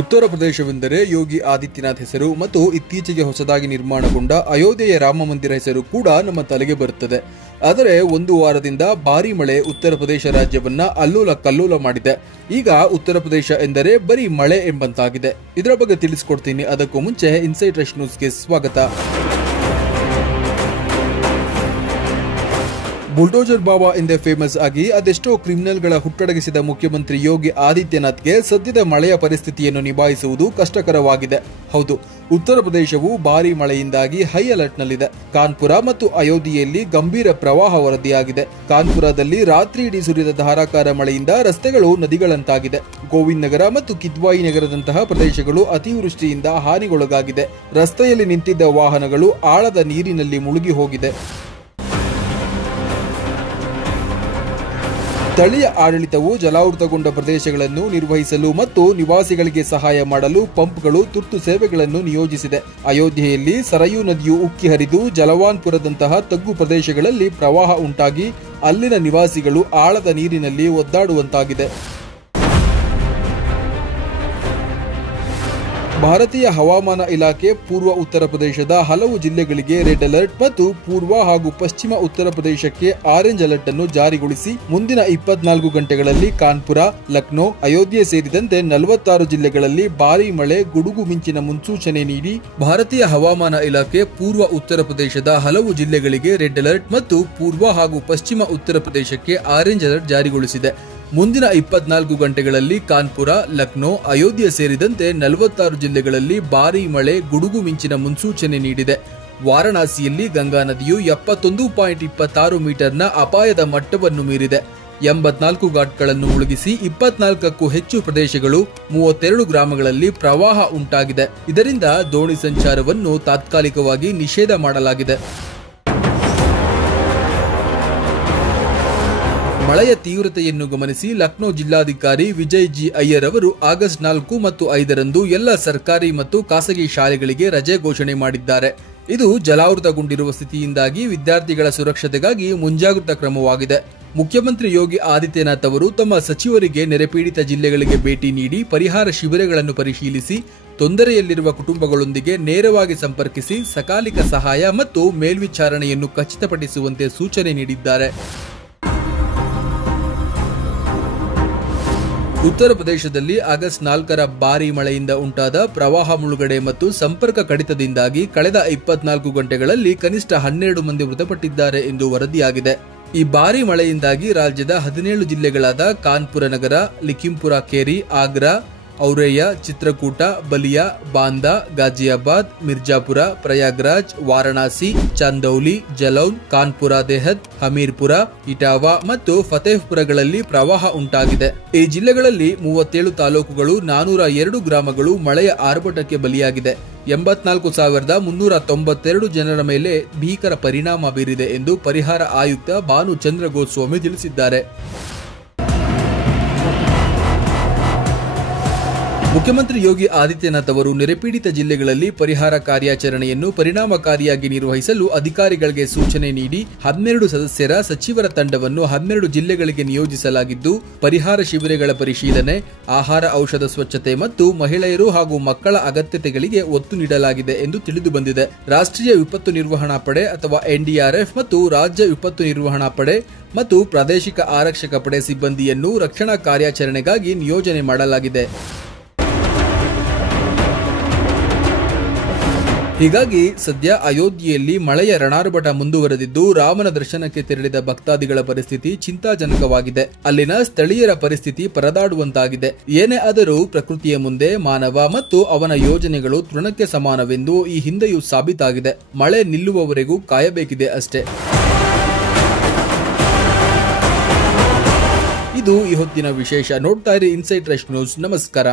ಉತ್ತರ ಪ್ರದೇಶವೆಂದರೆ ಯೋಗಿ ಆದಿತ್ಯನಾಥ್ ಹೆಸರು ಮತ್ತು ಇತ್ತೀಚೆಗೆ ಹೊಸದಾಗಿ ನಿರ್ಮಾಣಗೊಂಡ ಅಯೋಧ್ಯೆಯ ರಾಮ ಮಂದಿರ ಹೆಸರು ಕೂಡ ನಮ್ಮ ತಲೆಗೆ ಬರುತ್ತದೆ. ಆದರೆ ಒಂದು ವಾರದಿಂದ ಭಾರೀ ಮಳೆ ಉತ್ತರ ಪ್ರದೇಶ ರಾಜ್ಯವನ್ನ ಅಲ್ಲೋಲ ಕಲ್ಲೋಲ ಮಾಡಿದೆ. ಈಗ ಉತ್ತರ ಪ್ರದೇಶ ಎಂದರೆ ಬರೀ ಮಳೆ ಎಂಬಂತಾಗಿದೆ. ಇದರ ಬಗ್ಗೆ ತಿಳಿಸ್ಕೊಡ್ತೀನಿ. ಅದಕ್ಕೂ ಮುಂಚೆ ಇನ್ಸೈಡ್ ರಶ್ ನ್ಯೂಸ್ಗೆ ಸ್ವಾಗತ. ಬುಲ್ಡೋಜರ್ ಬಾಬಾ ಎಂದೇ ಫೇಮಸ್ ಆಗಿ ಅದೆಷ್ಟೋ ಕ್ರಿಮಿನಲ್ಗಳ ಹುಟ್ಟಡಗಿಸಿದ ಮುಖ್ಯಮಂತ್ರಿ ಯೋಗಿ ಆದಿತ್ಯನಾಥ್ಗೆ ಸದ್ಯದ ಮಳೆಯ ಪರಿಸ್ಥಿತಿಯನ್ನು ನಿಭಾಯಿಸುವುದು ಕಷ್ಟಕರವಾಗಿದೆ. ಹೌದು, ಉತ್ತರ ಪ್ರದೇಶವು ಭಾರೀ ಮಳೆಯಿಂದಾಗಿ ಹೈ ಅಲರ್ಟ್ನಲ್ಲಿದೆ. ಕಾನ್ಪುರ ಮತ್ತು ಅಯೋಧ್ಯೆಯಲ್ಲಿ ಗಂಭೀರ ಪ್ರವಾಹ ವರದಿಯಾಗಿದೆ. ಕಾನ್ಪುರದಲ್ಲಿ ರಾತ್ರಿ ಇಡೀ ಸುರಿದ ಧಾರಾಕಾರ ಮಳೆಯಿಂದ ರಸ್ತೆಗಳು ನದಿಗಳಂತಾಗಿದೆ. ಗೋವಿಂದ್ ನಗರ ಮತ್ತು ಕಿದ್ವಾಯಿ ನಗರದಂತಹ ಪ್ರದೇಶಗಳು ಅತಿವೃಷ್ಟಿಯಿಂದ ಹಾನಿಗೊಳಗಾಗಿದೆ. ರಸ್ತೆಯಲ್ಲಿ ನಿಂತಿದ್ದ ವಾಹನಗಳು ಆಳದ ನೀರಿನಲ್ಲಿ ಮುಳುಗಿ ಹೋಗಿದೆ. ಸ್ಥಳೀಯ ಆಡಳಿತವು ಜಲಾವೃತಗೊಂಡ ಪ್ರದೇಶಗಳನ್ನು ನಿರ್ವಹಿಸಲು ಮತ್ತು ನಿವಾಸಿಗಳಿಗೆ ಸಹಾಯ ಮಾಡಲು ಪಂಪ್ಗಳು, ತುರ್ತು ಸೇವೆಗಳನ್ನು ನಿಯೋಜಿಸಿದೆ. ಅಯೋಧ್ಯೆಯಲ್ಲಿ ಸರಯೂ ನದಿಯು ಉಕ್ಕಿ ಹರಿದು ಜಲವಾನ್ಪುರದಂತಹ ತಗ್ಗು ಪ್ರದೇಶಗಳಲ್ಲಿ ಪ್ರವಾಹ ಉಂಟಾಗಿ ಅಲ್ಲಿನ ನಿವಾಸಿಗಳು ಆಳದ ನೀರಿನಲ್ಲಿ ಒದ್ದಾಡುವಂತಾಗಿದೆ. ಭಾರತೀಯ ಹವಾಮಾನ ಇಲಾಖೆ ಪೂರ್ವ ಉತ್ತರ ಪ್ರದೇಶದ ಹಲವು ಜಿಲ್ಲೆಗಳಿಗೆ ರೆಡ್ ಅಲರ್ಟ್ ಮತ್ತು ಪೂರ್ವ ಹಾಗೂ ಪಶ್ಚಿಮ ಉತ್ತರ ಪ್ರದೇಶಕ್ಕೆ ಆರೆಂಜ್ ಅಲರ್ಟ್ ಅನ್ನು ಜಾರಿಗೊಳಿಸಿ ಮುಂದಿನ 24 ಗಂಟೆಗಳಲ್ಲಿ ಕಾನ್ಪುರ, ಲಕ್ನೋ, ಅಯೋಧ್ಯೆ ಸೇರಿದಂತೆ 46 ಜಿಲ್ಲೆಗಳಲ್ಲಿ ಭಾರೀ ಮಳೆ, ಗುಡುಗು ಮಿಂಚಿನ ಮುನ್ಸೂಚನೆ ನೀಡಿ ಭಾರತೀಯ ಹವಾಮಾನ ಇಲಾಖೆ ಪೂರ್ವ ಉತ್ತರ ಪ್ರದೇಶದ ಹಲವು ಜಿಲ್ಲೆಗಳಿಗೆ ರೆಡ್ ಅಲರ್ಟ್ ಮತ್ತು ಪೂರ್ವ ಹಾಗೂ ಪಶ್ಚಿಮ ಉತ್ತರ ಪ್ರದೇಶಕ್ಕೆ ಆರೆಂಜ್ ಅಲರ್ಟ್ ಜಾರಿಗೊಳಿಸಿದೆ. ಮುಂದಿನ 24 ಗಂಟೆಗಳಲ್ಲಿ ಕಾನ್ಪುರ, ಲಕ್ನೋ, ಅಯೋಧ್ಯೆ ಸೇರಿದಂತೆ 46 ಜಿಲ್ಲೆಗಳಲ್ಲಿ ಭಾರೀ ಮಳೆ, ಗುಡುಗು ಮಿಂಚಿನ ಮುನ್ಸೂಚನೆ ನೀಡಿದೆ. ವಾರಣಾಸಿಯಲ್ಲಿ ಗಂಗಾ ನದಿಯು 71.26 ಮೀಟರ್ನ ಅಪಾಯದ ಮಟ್ಟವನ್ನು ಮೀರಿದೆ. 84 ಘಾಟ್ಗಳನ್ನು ಮುಳುಗಿಸಿ 24ಕ್ಕೂ ಹೆಚ್ಚು ಪ್ರದೇಶಗಳು, 32 ಗ್ರಾಮಗಳಲ್ಲಿ ಪ್ರವಾಹ ಉಂಟಾಗಿದೆ. ಇದರಿಂದ ದೋಣಿ ಸಂಚಾರವನ್ನು ತಾತ್ಕಾಲಿಕವಾಗಿ ನಿಷೇಧ ಮಾಡಲಾಗಿದೆ. ಮಳೆಯ ತೀವ್ರತೆಯನ್ನು ಗಮನಿಸಿ ಲಕ್ನೋ ಜಿಲ್ಲಾಧಿಕಾರಿ ವಿಜಯ್ ಜಿ ಅಯ್ಯರ್ ಅವರು ಆಗಸ್ಟ್ 4 ಮತ್ತು 5ರಂದು ಎಲ್ಲ ಸರ್ಕಾರಿ ಮತ್ತು ಖಾಸಗಿ ಶಾಲೆಗಳಿಗೆ ರಜೆ ಘೋಷಣೆ ಮಾಡಿದ್ದಾರೆ. ಇದು ಜಲಾವೃತಗೊಂಡಿರುವ ಸ್ಥಿತಿಯಿಂದಾಗಿ ವಿದ್ಯಾರ್ಥಿಗಳ ಸುರಕ್ಷತೆಗಾಗಿ ಮುಂಜಾಗ್ರತಾ ಕ್ರಮವಾಗಿದೆ. ಮುಖ್ಯಮಂತ್ರಿ ಯೋಗಿ ಆದಿತ್ಯನಾಥ್ ಅವರು ತಮ್ಮ ಸಚಿವರಿಗೆ ನೆರೆಪೀಡಿತ ಜಿಲ್ಲೆಗಳಿಗೆ ಭೇಟಿ ನೀಡಿ ಪರಿಹಾರ ಶಿಬಿರಗಳನ್ನು ಪರಿಶೀಲಿಸಿ ತೊಂದರೆಯಲ್ಲಿರುವ ಕುಟುಂಬಗಳೊಂದಿಗೆ ನೇರವಾಗಿ ಸಂಪರ್ಕಿಸಿ ಸಕಾಲಿಕ ಸಹಾಯ ಮತ್ತು ಮೇಲ್ವಿಚಾರಣೆಯನ್ನು ಖಚಿತಪಡಿಸುವಂತೆ ಸೂಚನೆ ನೀಡಿದ್ದಾರೆ. ಉತ್ತರ ಪ್ರದೇಶದಲ್ಲಿ ಆಗಸ್ಟ್ 4ರ ಭಾರೀ ಮಳೆಯಿಂದ ಉಂಟಾದ ಪ್ರವಾಹ, ಮುಳುಗಡೆ ಮತ್ತು ಸಂಪರ್ಕ ಕಡಿತದಿಂದಾಗಿ ಕಳೆದ 24 ಗಂಟೆಗಳಲ್ಲಿ ಕನಿಷ್ಠ 12 ಮಂದಿ ಮೃತಪಟ್ಟಿದ್ದಾರೆ ಎಂದು ವರದಿಯಾಗಿದೆ. ಈ ಭಾರೀ ಮಳೆಯಿಂದಾಗಿ ರಾಜ್ಯದ 17 ಜಿಲ್ಲೆಗಳಾದ ಕಾನ್ಪುರ ನಗರ, ಲಿಖಿಂಪುರ ಖೇರಿ, ಆಗ್ರಾ, ಔರೇಯ, ಚಿತ್ರಕೂಟ, ಬಲಿಯಾ, ಬಾಂದಾ, ಗಾಜಿಯಾಬಾದ್, ಮಿರ್ಜಾಪುರ, ಪ್ರಯಾಗ್ರಾಜ್, ವಾರಣಾಸಿ, ಚಂದೌಲಿ, ಜಲೌನ್, ಕಾನ್ಪುರ ದೇಹತ್, ಹಮೀರ್ಪುರ, ಇಟಾವಾ ಮತ್ತು ಫತೇಹ್ಪುರಗಳಲ್ಲಿ ಪ್ರವಾಹ ಉಂಟಾಗಿದೆ. ಈ ಜಿಲ್ಲೆಗಳಲ್ಲಿ 37 ತಾಲೂಕುಗಳು, 402 ಗ್ರಾಮಗಳು ಮಳೆಯ ಆರ್ಭಟಕ್ಕೆ ಬಲಿಯಾಗಿದೆ. 84,392 ಜನರ ಮೇಲೆ ಭೀಕರ ಪರಿಣಾಮ ಬೀರಿದೆ ಎಂದು ಪರಿಹಾರ ಆಯುಕ್ತ ಭಾನು ಚಂದ್ರ ಗೋಸ್ವಾಮಿ ತಿಳಿಸಿದ್ದಾರೆ. ಮುಖ್ಯಮಂತ್ರಿ ಯೋಗಿ ಆದಿತ್ಯನಾಥ್ ಅವರು ನೆರೆಪೀಡಿತ ಜಿಲ್ಲೆಗಳಲ್ಲಿ ಪರಿಹಾರ ಕಾರ್ಯಾಚರಣೆಯನ್ನು ಪರಿಣಾಮಕಾರಿಯಾಗಿ ನಿರ್ವಹಿಸಲು ಅಧಿಕಾರಿಗಳಿಗೆ ಸೂಚನೆ ನೀಡಿ 12 ಸದಸ್ಯರ ಸಚಿವರ ತಂಡವನ್ನು 12 ಜಿಲ್ಲೆಗಳಿಗೆ ನಿಯೋಜಿಸಲಾಗಿದ್ದು, ಪರಿಹಾರ ಶಿಬಿರಗಳ ಪರಿಶೀಲನೆ, ಆಹಾರ, ಔಷಧ, ಸ್ವಚ್ಛತೆ ಮತ್ತು ಮಹಿಳೆಯರು ಹಾಗೂ ಮಕ್ಕಳ ಅಗತ್ಯತೆಗಳಿಗೆ ಒತ್ತು ನೀಡಲಾಗಿದೆ ಎಂದು ತಿಳಿದುಬಂದಿದೆ. ರಾಷ್ಟ್ರೀಯ ವಿಪತ್ತು ನಿರ್ವಹಣಾ ಪಡೆ ಅಥವಾ NDRF ಮತ್ತು ರಾಜ್ಯ ವಿಪತ್ತು ನಿರ್ವಹಣಾ ಪಡೆ ಮತ್ತು ಪ್ರಾದೇಶಿಕ ಆರಕ್ಷಕ ಪಡೆ ಸಿಬ್ಬಂದಿಯನ್ನು ರಕ್ಷಣಾ ಕಾರ್ಯಾಚರಣೆಗಾಗಿ ನಿಯೋಜನೆ ಮಾಡಲಾಗಿದೆ. ಹೀಗಾಗಿ ಸದ್ಯ ಅಯೋಧ್ಯೆಯಲ್ಲಿ ಮಳೆಯ ರಣಾರ್ಭಟ ಮುಂದುವರೆದಿದ್ದು, ರಾಮನ ದರ್ಶನಕ್ಕೆ ತೆರಳಿದ ಭಕ್ತಾದಿಗಳ ಪರಿಸ್ಥಿತಿ ಚಿಂತಾಜನಕವಾಗಿದೆ. ಅಲ್ಲಿನ ಸ್ಥಳೀಯರ ಪರಿಸ್ಥಿತಿ ಪರದಾಡುವಂತಾಗಿದೆ. ಏನೇ ಆದರೂ ಪ್ರಕೃತಿಯ ಮುಂದೆ ಮಾನವ ಮತ್ತು ಅವನ ಯೋಜನೆಗಳು ತೃಣಕ್ಕೆ ಸಮಾನವೆಂದು ಈ ಹಿಂದೆಯೂ ಸಾಬೀತಾಗಿದೆ. ಮಳೆ ನಿಲ್ಲುವವರೆಗೂ ಕಾಯಬೇಕಿದೆ ಅಷ್ಟೇ. ಇದು ಈ ಹೊತ್ತಿನ ವಿಶೇಷ. ನೋಡ್ತಾ ಇರಿ ಇನ್ಸೈಡ್ ರಶ್ ನ್ಯೂಸ್. ನಮಸ್ಕಾರ.